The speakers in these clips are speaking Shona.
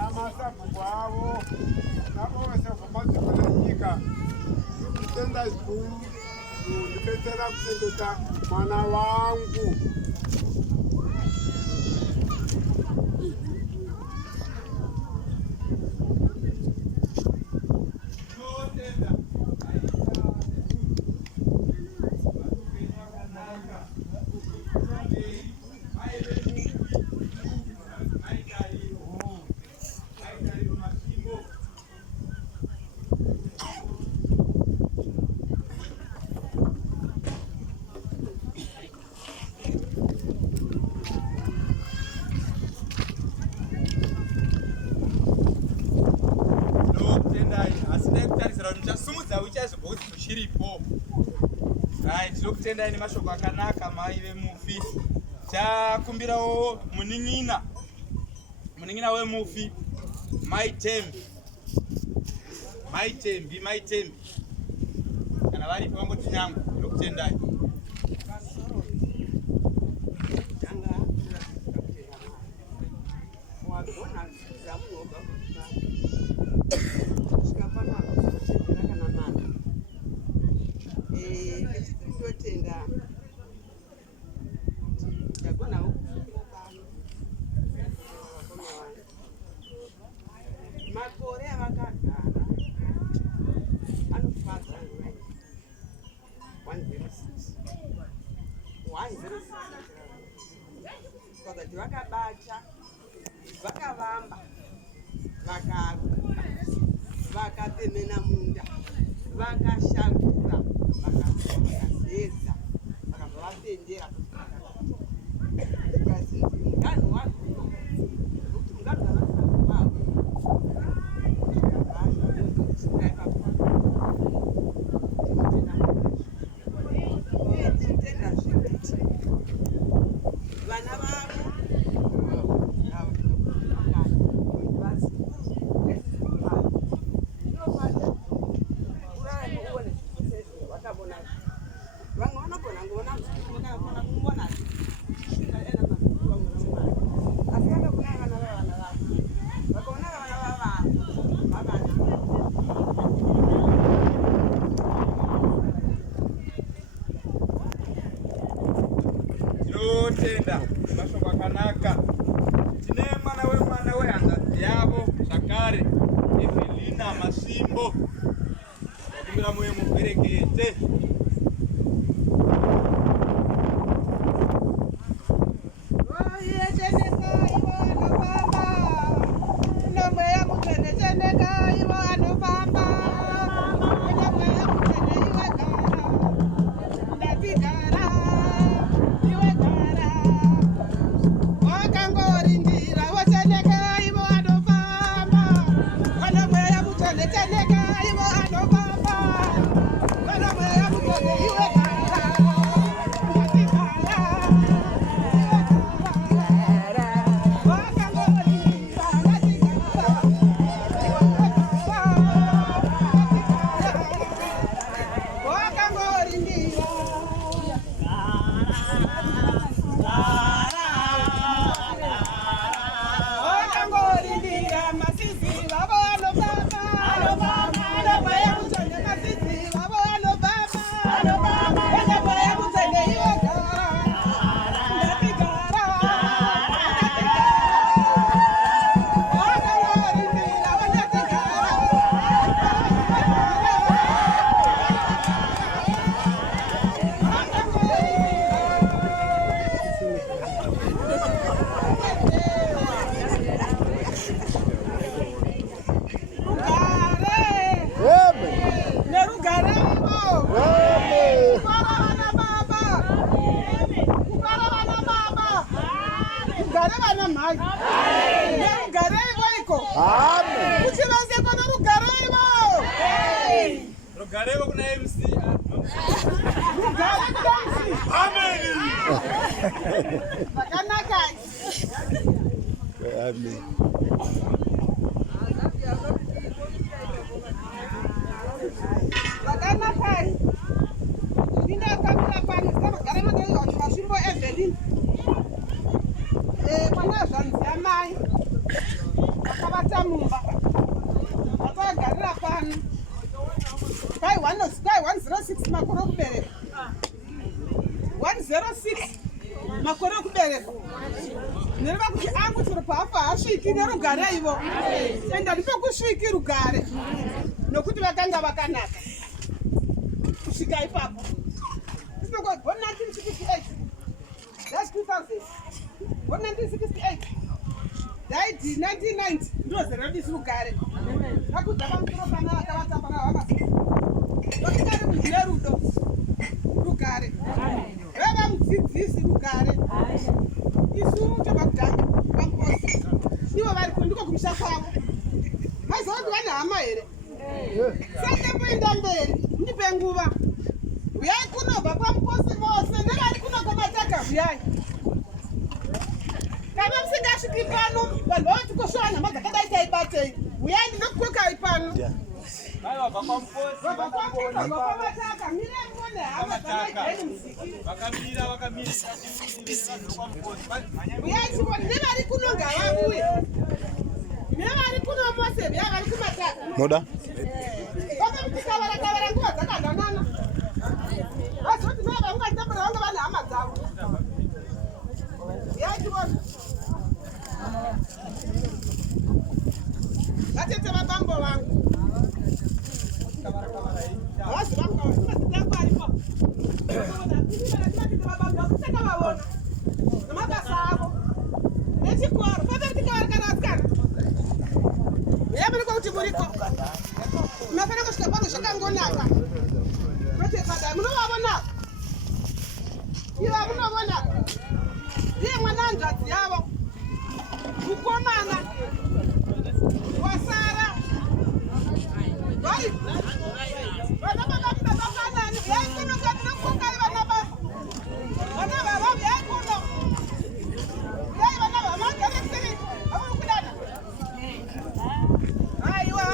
namasabu wavo navose vamadziko nenyika kutenda zikuru kundibetsera kuchengeta mwana wangu. Tendai nemashoko akanaka mai vemufi. Takumbirawo muning'ina wemufi Maitembi kana varipo vangoti nyangu ndokutendai. Makore avakagara anofadza 106 kuti vakabata vakavamba vakaruka vakatemena munda vakashagura vakazedza vakabva vapendera muganhu waguno kuti muganhu wavasanu wavo vana vavo vamwe vanogona ngona kumona asi vanogona vana vavana vavo vakaona vana vavana Tenda mashoko akanaka. Tine mwana wehanzvadzi yavo zvakare Evelina Masimbo akumbira muye mubverekete. Rugarevo kuna MC. Amen. Vakanaka. Amen. Vakanaka. Nina kamera pani kugara nadzo pasvimbo Evelyn. Pana zvanzi amai. Vakavata mumba. Vakagarira pano. Kai 106 makore okubereka. 106 makore okubereka. Nereva kuti angu tiri paapa hasviki nerugare ivo. Enda ndipokusviki rugare. Nokuti vakanga vakanaka. Kusvika ipapo. Born 1968. That's 2000. Born 1968. Died in 1990. Ndo zero this rugare. Hakudava mutoro pana akavata pana vavasi. Vakagara muzvine rudo. Rugare. Vava mudzidzisi rugare. Isu chabaganga pamposi. Ivo vari kundiko kumisha kwavo. Maziva kuti vane hama here. Sendemboenda mberi. Ndipe nguva. Uyai kunobva pamposi mose. Nevari kunoka mataka uyai. Kana musingasviki pano, vanhu vavati kosvana madzakadai taibatei. Uyai ndinokukokai pano. Vabva pamposi, Vapamataka, mirai muone hama dzamaigeni musiki. vakamira Uyai chivoni, nevari kunonga vabuye. Nevari kuno mose, vari kumataka. Moda? Vakamutikavarakavara nguva dzakadanana. Vazoti nava ungatambura vanga vane hama dzavo. Uyai chivoni. Vatete vabambo vangu. Vazi vangu vasimazitangu aripo. Vateka vavona. Namabasa avo. Nechikoro. Vatikavarikanasikana. Yamuriko kuti muriko. Mafana kusvika pano zvakangonaka. Vateka munovavona. Iva munovona. Iye mwana hanzvadzi yavo. Mukomana. Wasara. Vai. Vana vakabuda vafanani. Uyai kuno ngatinokukai vana vavo. Vana vavo uyai kuno. Uyai vana vavo magare kuseri. Havuri kudana. Aiwa.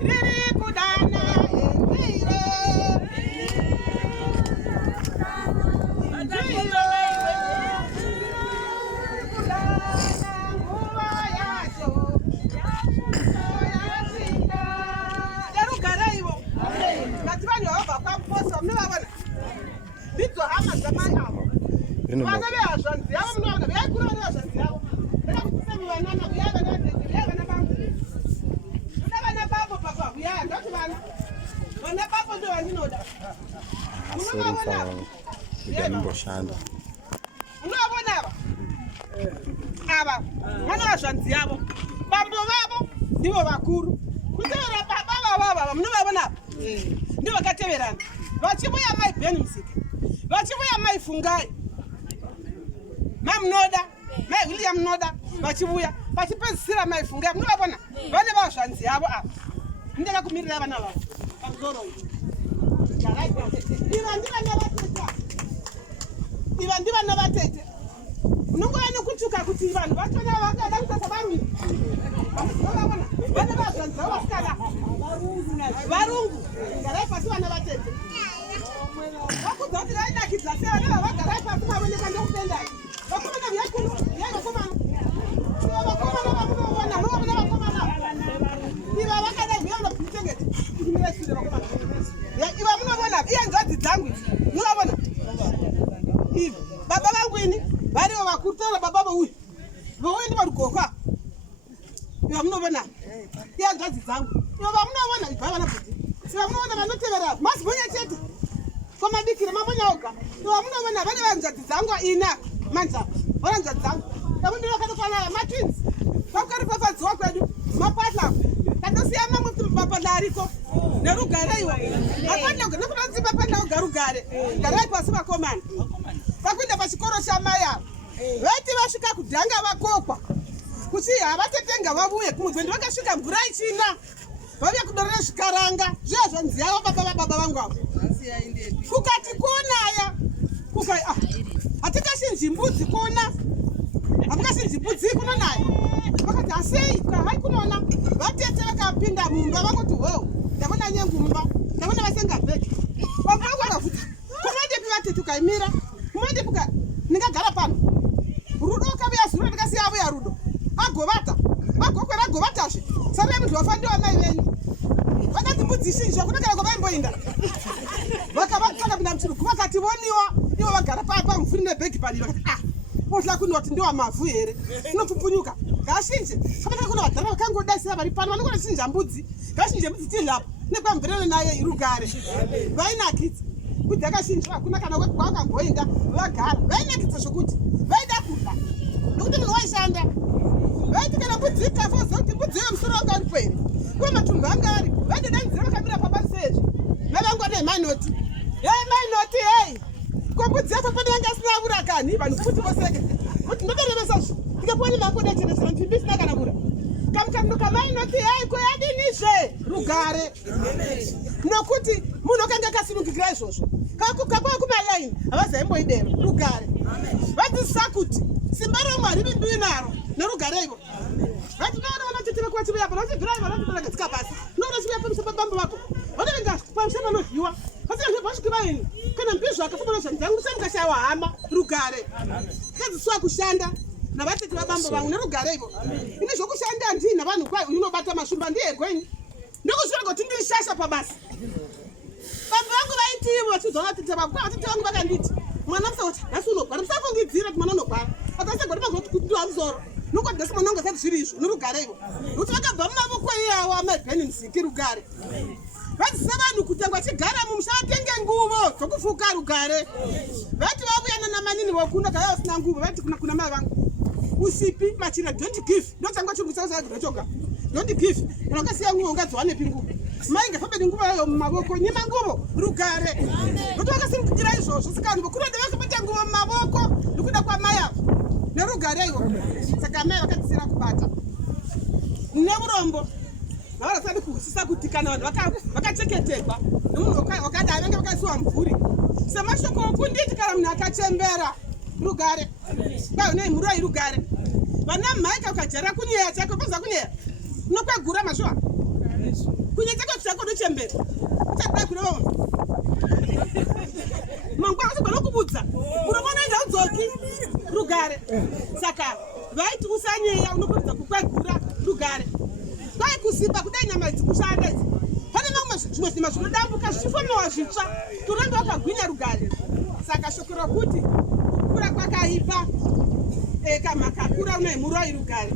Riri kudana. Vana vehazvanzi yavo munovana vyaikura vane vazvanzi yavo. Vana kutisemi vanana uyai vana vatete uyai vana vangu. Uda vana babo papa uyai ndoti vana. Vana babo ndo vandinoda. Munovavona. Ndimboshanda. Munovavona ava. Ava vana vazvanzi yavo. Bambo vavo ndivo vakuru. Kutevera baba vavo munovavona ava. Ndivo vakateverana. Vachivuya mai Beni Musiki. Vachivuya mai Fungai. Mai Munoda, mai William Munoda, vachivuya, vachipedzisira mai Fungai. Munovavona vane vazvanzi yavo ava. Ndakakumirira vana vavo. Pamuzoro uyu. Iva ndivana vatete. Unongova nokutuka kuti vanhu vachona vakada kutasa varungu. Munovavona vane vazvanzi yavo vasikana. Varungu. Garai pasi vana vatete. Vakudza kuti vainakidza sei vana vagarai pasi vaoneka ndokupendai. Vakomana vyakuno, yai vakomana. Iva vakomana vamunovona, munovona vakomana. Iva vakadai vyaona kuchengeta. Kutumira shure vakomana. Iva munovona, iye nzvadzi dzangu idzi. Munovona. Iva baba vangu ini varivo vakuru taura baba vouyu. Vouyu ndi varugoka. Iva munovona. Iye nzvadzi dzangu. Iva vamunovona ibva vana kuti. Iva munovona vanotevera masibonya chete. Komadikira mamonya oga. Iva munovona vane vanzvadzi dzangu ina. Manja, vana nzvadzi dzangu. Tamundira kanokana matwins. Vakari papadziwa kwedu. Mapatla. Kanosiya mamwe mapatla ariko. Nerugare iwo. Apana nokuti papatla ogarugare. Garai pasi vakomana. Vakuenda pachikoro chamai avo. Vati vasvika kudhanga vakokwa. Kuti havatetenga vavuye kumudzi vakasvika mvura ichina. Vauya kudorera zvikaranga. Zviya zvanzi yavo baba vangu avo. Kukati konaya. Kukai hatikashinji mbudzi kona. Hamukashinji mbudzi kuno nayo. Vakati asei hai kunoona. Vatete vakapinda mumba vakuti ho. Ndabona nyengu mumba. Ndabona vasenga bheki. Baba vangu vakavuta. Kumande pivatete ukaimira. Kumande puka ndingagara pano. Rudo kabuya zuro ndikasiya yavo ya rudo agovata agokwera agovatasve saka munhu wafandiwa mai venyu vakati mbudzi zhinji vakunakana kwavaimboinda vakavaka pinda muchirugu vakativoniwa ivo vagara pamuvhuri nebhegi padivi vakati otla kuni wati ndiwa mavhu here inopfupfunyuka gashinje vakanaka kuna vadhara vakangodasira vari pano vanokona chinja mbudzi gashinje mbudzi tilapo nekwamvereno naye irugare vainakidza mbudzi yakashinja vakunakana kwakamboinda vagara vainakidza zvokuti vaida kurya nokuti munhu waishanda vaiti kana mbudzi ikafa oziva kuti mbudzi iyo musoro wanga uripo here kuva matumbu anga ari vaidodanidzira vakamira pabasi sezvi vavangode mainoti hei mainoti hei kombudzi yafa pane yanga asina vurakani vanhu kuti voseke kuti ndotorevesazvo ndikaponi makoda chenesera mpimbi isina kana vura kamukamuno kamainoti hei koyadinizve rugare nokuti munhu akanga akasunungigira izvozvo kakwaa kumalaini havazaimboidero rugare vadzisisa kuti simba romwari vimbiwi naro nerugare ivo vatinoona vanoteteva kuvachiveyapo vachibhirai vanatotoragadzika pasi noona chiveya pamusa pabambo vako vanovenga pamusha vanodyiwa vasvikavaini kana mbizvo akafamba nozvanzangu samukashayiwa hama rugare kadziswa kushanda navatete vabambo vangu nerugare ivo ini zvokushanda ndina vanhu kwai uyu unobata mashumba ndiyerweni ndokuzvira ngoti ndishasha pabasa bambo vangu vaitivo vachizoona vatete vangu vatete vangu vakanditi mwana musauti nhasi unogwara musafungidzira kuti mwana unogwara akasagwari mazoti kuti wamusoro nokodhasi mwana wangu asati zviri izvo nerugare ivo nokuti vakabva mumavoko iyawo amaibheni muziki rugare vadzisa vanhu kuti tangu vachigara mumusha vatenge nguvo dzokufuka rugare vati vavuyana namanini vokuno kaya usina nguvo vati kuna mai vangu usipi machira don't give ndotanga chungu chausaagirechoga don't give kana ukasiya nguvo ungadziwanepi nguvo mai ngafambeni nguvo yayo mumavoko nyima nguvo rugare nokuti vakasimukira izvozvo saka vanhu vokuronda vakabata nguvo mumavoko nokuda kwamai avo nerugare ivo saka mai vakadzisira kubata neurombo vavarasadi kuhusisa kuti kana vanhu vakachengeterwa nemunhu wakadai vange vakasiwa mvuri semashoko okunditi kana munhu akachembera rugare kwaonei muroi rugare vana mhaika ukajara kunyeya chako paza kunyeya unokwegura mashuwa kunyeya chako chako nochembera uchadai kuna vamwe mangwa vasogona kubudza muromo unoenda udzoki rugare saka vaiti usanyeya unokuridza kukwegura rugare kwai kusimba kudai nyama idzi kushanda idzi pane mamwe zvimwe zvinhu zvinodambuka zvichifomewa zvitsva turambe wakagwinya rugare saka shoko rokuti kukura kwakaipa kamakakura unai muroi rugare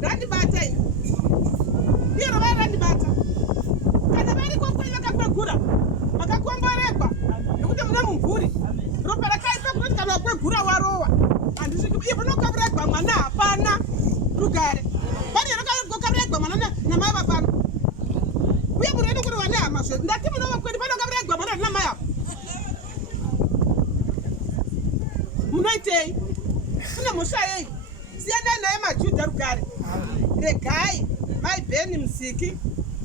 randibata ini iyo rovai randibata kana variko kwai vakakwegura vakakomborekwa nekuti mune mumvuri ropa rakaipa kunoti kana wakwegura warowa handisviki ipo nokavuregwa mwana hapana rugare pane rokavuregwa mwana namai vapano uye mureni kuri vane hama zvedu ndati munovakweni pane rokavuregwa mwana namai avo munoitei kune mhosva yei siyanai naye majudha rugare regai maibheni musiki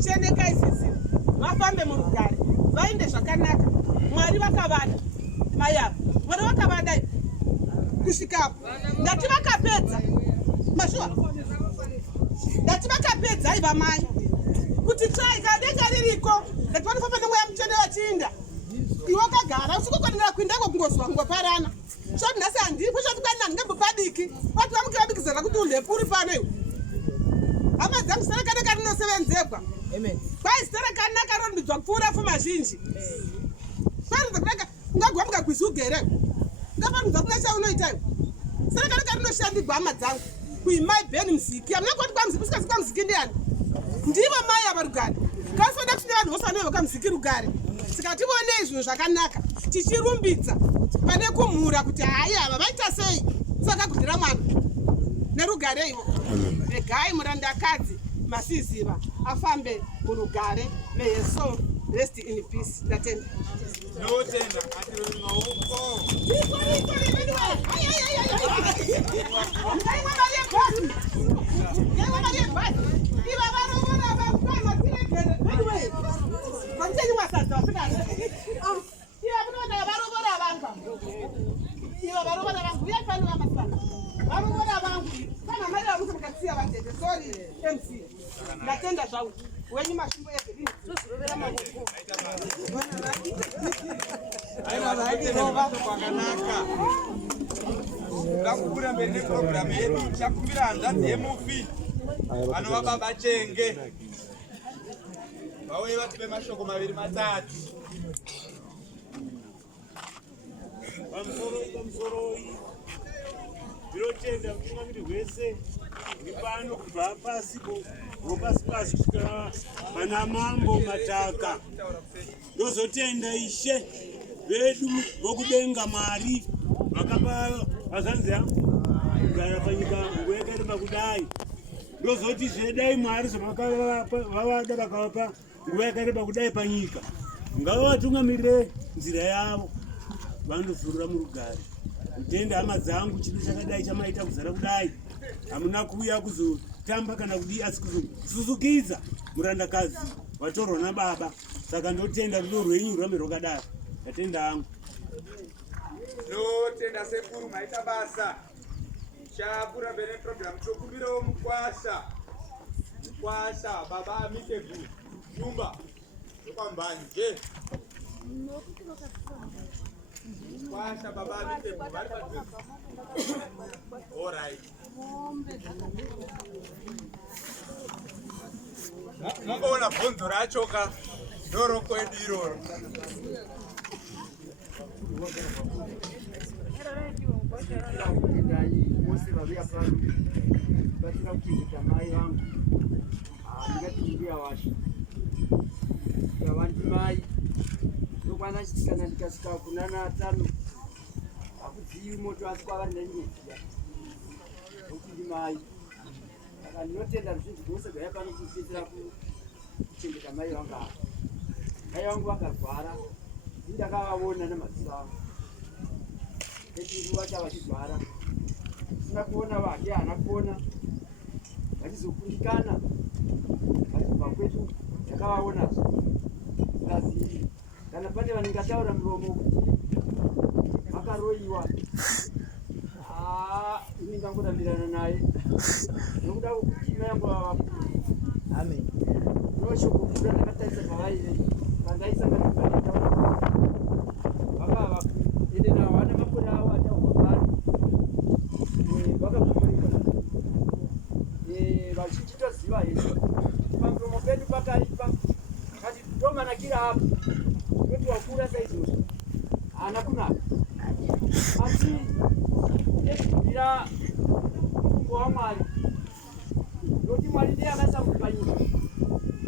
chenekai sisiro vafambe murugare vainde zvakanaka mwari vakavada mai avo mwari vakavada kusvikapo ndati vakapedza mashuwa ndati vakapedza aiva mai kuti tsvai kadenga ririko ndati vanofamba nemweya mutende vachiinda iwe wakagara usikokwanira kuindako kungozwa kungoparana zvoti nhasi handipo zvoti kwani handingambopadiki vati vamukira bikizana kuti ulepu uri pano iwe hama dzangu serekanaka rinosevenzegwa kwai serekanaka rondidzwa kupfuura pfuma zhinji parinza kunaka ungagwa mukagwisa ugereko ngaparinza kuna chaunoitaiwo serekanaka rinoshandigwa hama dzangu kuimai bheni muziki amuna kwati kwamuziki usikasi kwamuziki ndiani ndivo mai ava rugare kasoda kuti vanhu vose vanoiva kwamuziki rugare saka tivonei zvinhu zvakanaka tichirumbidza pane kumhura kuti hai ava vaita sei sakagudira mwana nerugare ivo regai murandakadzi masiziva afambe murugare may his soul rest in peace. Ndatenda notenda atiri maoko ndatenda zvau wenyu mashimbo ezviri tozvirovera maoko aiwa kwakanaka ngakukura mberi neprogramu yedu tichakumbira hanzvadzi yemufi vanova baba chenge vauye vatipe mashoko maviri matatu. pamusoro ndinotenda mutungamiri wese uri pano kubva pasi kusvika pana mambo Mataka. Ndozotenda ishe vedu vokudenga Mwari vakapa vazanzia kugara panyika nguva yakareba kudai. Ndozoti zvedai Mwari zvavavada vakavapa nguva yakareba kudai panyika, ngavavatungamirire nzira yavo vandofurura murugare. Kutenda hama dzangu chinhu chakadai chamaita kuzara kudai hamuna kuuya kuzotamba kana kudii asi kuzosusukidza murandakadzi watorwa nababa. Saka ndotenda rudo rwenyu rurambe rwakadaro. Ndatenda hangu. Notenda sekuru maita basa chakura mberi program chokumbirawo mukwasha baba amitebu shumba kwambanje kwasha baba amitebu vari padhuze. Alright, mongoona bhonzo rachoka ndoroko edu iroro. Vose varuya pano batira kuchengeta mai vangu ndingati mbuya washo vandi mai ndokwana chiti kana ndikasvika kunana atano hakudziwi moto asi kwavari ndandiziya nokuti ndi mai. Saka ndinotenda ruzhinji rwose rwaya pano kupedzera kuchengeta mai vangu ava. Mai vangu vakarwara ndakavaona namadziso avo etinguva chavachirwara sina kuona vake hana kuona vachizokundikana vachibva kwetu takavaonazvo ngazi kana pane vanengataura muromo kuti vakaroyiwa ini ngangoramirana naye nokuda kwokuti mai yangu vavakuru noshoko kura ndakatarisa pavaire vandaisangana vanetaura vakava vakuru ende navo vana makore avo ataurwa pano vakakumurika vachichitoziva hezvo pamuromo pedu pakaipa kati tomanakira apa kuti wakura saizvozvo haana kunaka asi ndezvibvira mukumbo waMwari nokuti Mwari ndiye akasamupa nyika,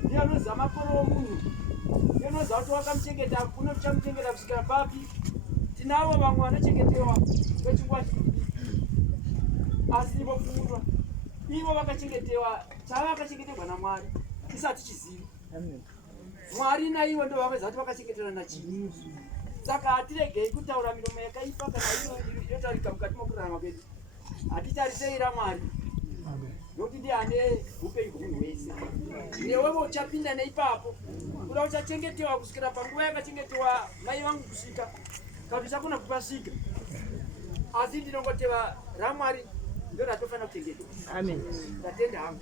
ndiye anoziva makore omunhu, ndiye anoziva kuti wakamuchengeta kuno uchamuchengeta kusvikira papi. Tinavo vamwe vanochengetewa kwechinguva chidiki asi vofundwa, ivo vakachengetewa chavakachengeterwa naMwari tisati chizivi. Mwari naivo ndo vakaziva kuti vakachengeterwa nachii. Saka hatiregei kutaura miromo yakaipa kana iyo inotaurika mukati mokurarama kwedu. Hatitarisei raMwari nokuti ndiye ane upenyu hwemunhu wese. Newewo uchapinda neipapo kuda uchachengetewa kusvikira panguva yakachengetewa mai vangu kusvika kana uchakona kupasvika. Asi ndinongoteva raMwari ndo ratofanira kuchengetwa. Amen. Ndatenda hangu.